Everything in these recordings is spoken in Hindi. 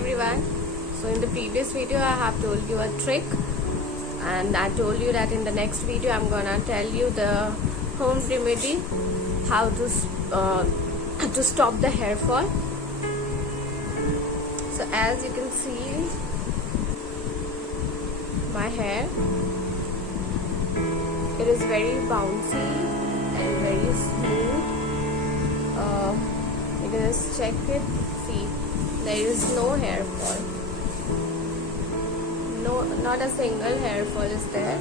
everyone. So in the previous video I have told you a trick, and I told you that in the next video I'm gonna tell you the home remedy how to stop the hair fall. So as you can see, my hair, it is very bouncy and very smooth. You can just check it. See, there is no hair fall. No, not a single hair fall is there.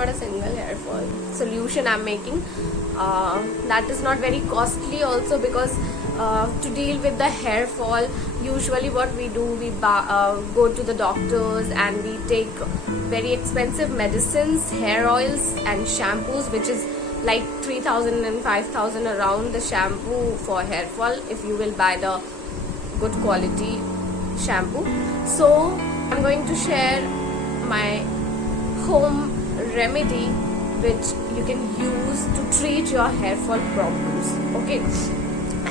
Not a single hair fall. Solution I'm making that is not very costly also, because to deal with the hair fall, usually what we do, we go to the doctors and we take very expensive medicines, hair oils and shampoos, which is like 3,000 and 5,000 around the shampoo for hair fall if you will buy the good quality shampoo. So I'm going to share my home remedy which you can use to treat your hair fall problems, okay?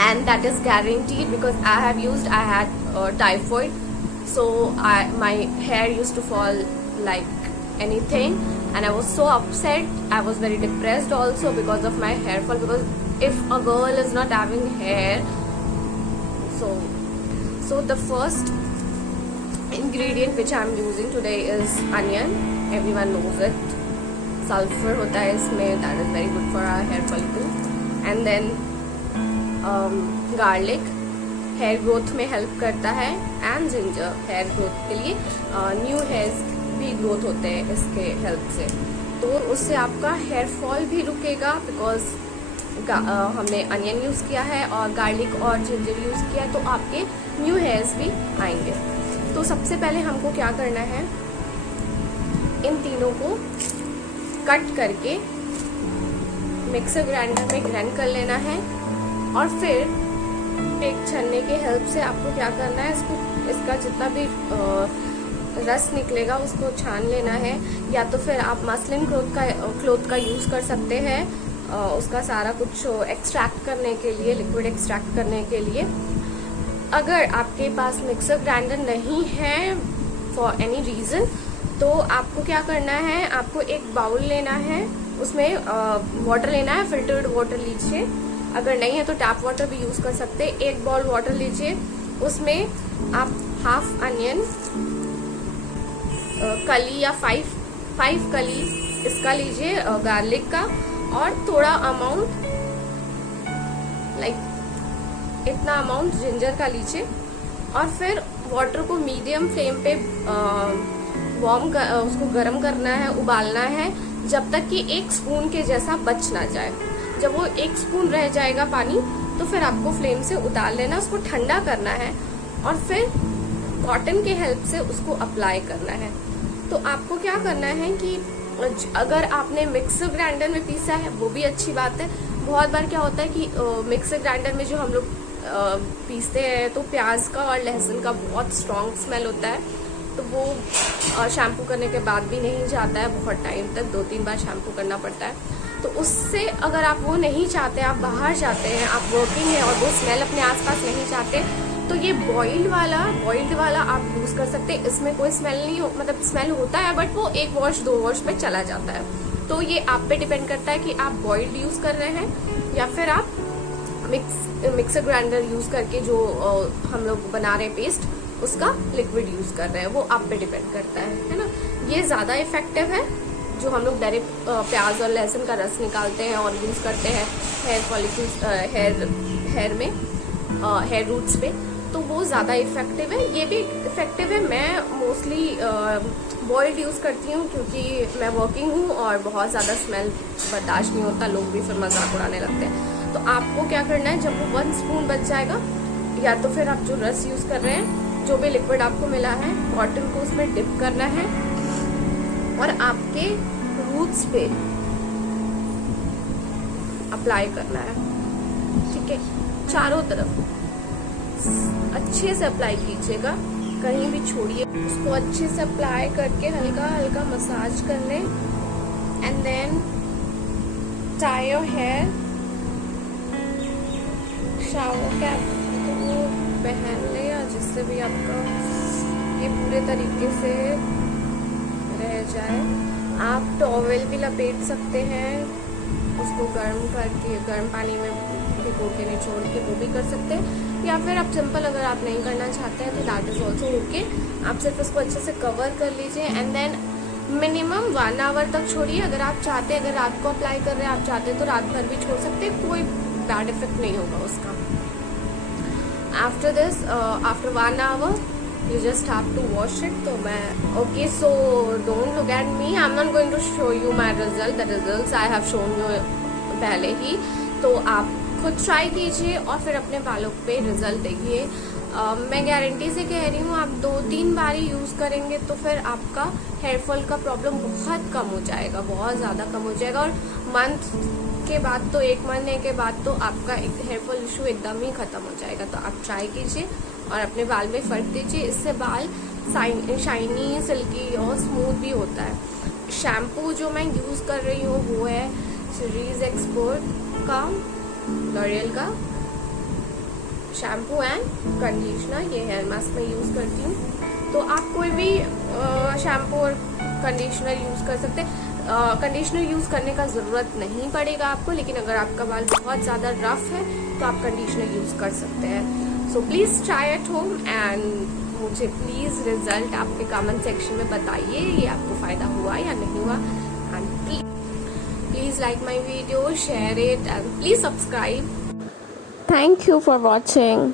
And that is guaranteed, because I had typhoid, so my hair used to fall like anything, and I was so upset. I was very depressed also because of my hair fall, because if a girl is not having hair, so the first ingredient which I am using today is onion. Everyone knows it. Sulfur होता है इसमें, that is very good for our hair follicle. And then garlic, hair growth में help करता है, and ginger, hair growth के लिए new hairs भी growth होते हैं इसके help से, तो उससे आपका hair fall भी रुकेगा, because हमने अनियन यूज़ किया है और गार्लिक और जिंजर यूज़ किया है, तो आपके न्यू हेयर्स भी आएंगे. तो सबसे पहले हमको क्या करना है, इन तीनों को कट करके मिक्सर ग्राइंडर में ग्राइंड कर लेना है, और फिर एक छन्ने के हेल्प से आपको क्या करना है, इसका जितना भी रस निकलेगा उसको छान लेना है, या तो फिर आप मसलिन क्लोथ का यूज़ कर सकते हैं उसका सारा कुछ एक्सट्रैक्ट करने के लिए, लिक्विड एक्सट्रैक्ट करने के लिए. अगर आपके पास मिक्सर ग्राइंडर नहीं है फॉर एनी रीज़न, तो आपको क्या करना है, आपको एक बाउल लेना है, उसमें वाटर लेना है, फिल्टर्ड वाटर लीजिए. अगर नहीं है तो टैप वाटर भी यूज़ कर सकते हैं. एक बाउल वाटर लीजिए, उसमें आप हाफ अनियन कली या फाइव कली इसका लीजिए, गार्लिक का, और थोड़ा अमाउंट लाइक इतना अमाउंट जिंजर का लीजिए, और फिर वाटर को मीडियम फ्लेम पे उसको गर्म करना है, उबालना है, जब तक कि 1 स्पून के जैसा बच ना जाए. जब वो 1 स्पून रह जाएगा पानी, तो फिर आपको फ्लेम से उतार लेना, उसको ठंडा करना है, और फिर कॉटन के हेल्प से उसको अप्लाई करना है. तो आपको क्या करना है कि अगर आपने मिक्सर ग्राइंडर में पीसा है वो भी अच्छी बात है. बहुत बार क्या होता है कि मिक्सर ग्राइंडर में जो हम लोग पीसते हैं, तो प्याज का और लहसुन का बहुत स्ट्रॉन्ग स्मेल होता है, तो वो शैम्पू करने के बाद भी नहीं जाता है बहुत टाइम तक, 2-3 बार शैम्पू करना पड़ता है. तो उससे अगर आप वो नहीं चाहते, आप बाहर जाते हैं, आप वर्किंग है और वो स्मेल अपने आसपास नहीं चाहते, तो ये बॉइल्ड वाला आप यूज़ कर सकते हैं. इसमें कोई स्मेल नहीं मतलब स्मेल होता है, बट वो 1 वॉश 2 वॉश में चला जाता है. तो ये आप पे डिपेंड करता है कि आप बॉइल्ड यूज़ कर रहे हैं या फिर आप मिक्सर ग्राइंडर यूज़ करके जो हम लोग बना रहे हैं पेस्ट, उसका लिक्विड यूज़ कर रहे हैं. वो आप पे डिपेंड करता है ना. ये ज़्यादा इफेक्टिव है जो हम लोग डायरेक्ट प्याज और लहसुन का रस निकालते हैं और यूज़ करते हैं हेयर फॉलिकल्स, हेयर में, हेयर रूट्स पे, तो वो ज़्यादा इफेक्टिव है. ये भी इफेक्टिव है. मैं मोस्टली बॉइल्ड यूज़ करती हूँ, क्योंकि मैं वर्किंग हूँ और बहुत ज़्यादा स्मेल बर्दाश्त नहीं होता, लोग भी फिर मजाक उड़ाने लगते हैं. तो आपको क्या करना है, जब वो 1 स्पून बच जाएगा, या तो फिर आप जो रस यूज़ कर रहे हैं, जो भी लिक्विड आपको मिला है, कॉटन को उसमें डिप करना है, और आपके रूट्स पे अप्लाई करना है. ठीक है, चारों तरफ अच्छे से अप्लाई कीजिएगा, कहीं भी छोड़िए. उसको अच्छे से अप्लाई करके हल्का हल्का मसाज कर लें, and then tie your hair shower cap तो पहन ले, या जिससे भी आपका ये पूरे तरीके से रह जाए। आप टॉवेल भी लपेट सकते हैं, उसको गर्म करके गर्म पानी में भिगो के निचोड़ के वो भी कर सकते हैं, या फिर आप सिंपल अगर आप नहीं करना चाहते हैं तो दैट इज ऑल्सो ओके। आप सिर्फ उसको अच्छे से कवर कर लीजिए एंड देन मिनिमम 1 आवर तक छोड़िए। अगर आप चाहते हैं, अगर रात को अप्लाई कर रहे हैं आप चाहते हैं तो रात भर भी छोड़ सकते हैं, कोई बैड इफेक्ट नहीं होगा उसका। After this after 1 hour you just have to wash it। तो मैं okay, so don't look at me, I'm not going to show you my result, the results I have shown you पहले ही। तो आप खुद ट्राई कीजिए और फिर अपने बालों पे रिजल्ट देखिए। मैं गारंटी से कह रही हूँ, आप 2-3 बार ही यूज करेंगे तो फिर आपका हेयर फॉल का प्रॉब्लम बहुत कम हो जाएगा, बहुत ज्यादा कम हो जाएगा। और मंथ के बाद तो 1 महीने के बाद तो आपका हेयर फॉल इशू एकदम ही खत्म हो जाएगा। तो आप ट्राई कीजिए और अपने बाल में फर्क दीजिए, इससे बाल शाइनी, सिल्की और स्मूथ भी होता है। शैम्पू जो मैं यूज कर रही हूँ वो है सीरीज एक्सपर्ट का, लॉरियल का शैम्पू एंड कंडीशनर। ये हेयर मास्क मैं यूज करती हूँ। तो आप कोई भी शैम्पू और कंडीशनर यूज कर सकते हैं। कंडीशनर यूज करने का जरूरत नहीं पड़ेगा आपको, लेकिन अगर आपका बाल बहुत ज्यादा रफ है तो आप कंडीशनर यूज कर सकते हैं। So please try at home and मुझे प्लीज रिजल्ट आपके कमेंट सेक्शन में बताइए, ये आपको फायदा हुआ या नहीं हुआ। And please like my video, share it and please subscribe. Thank you for watching.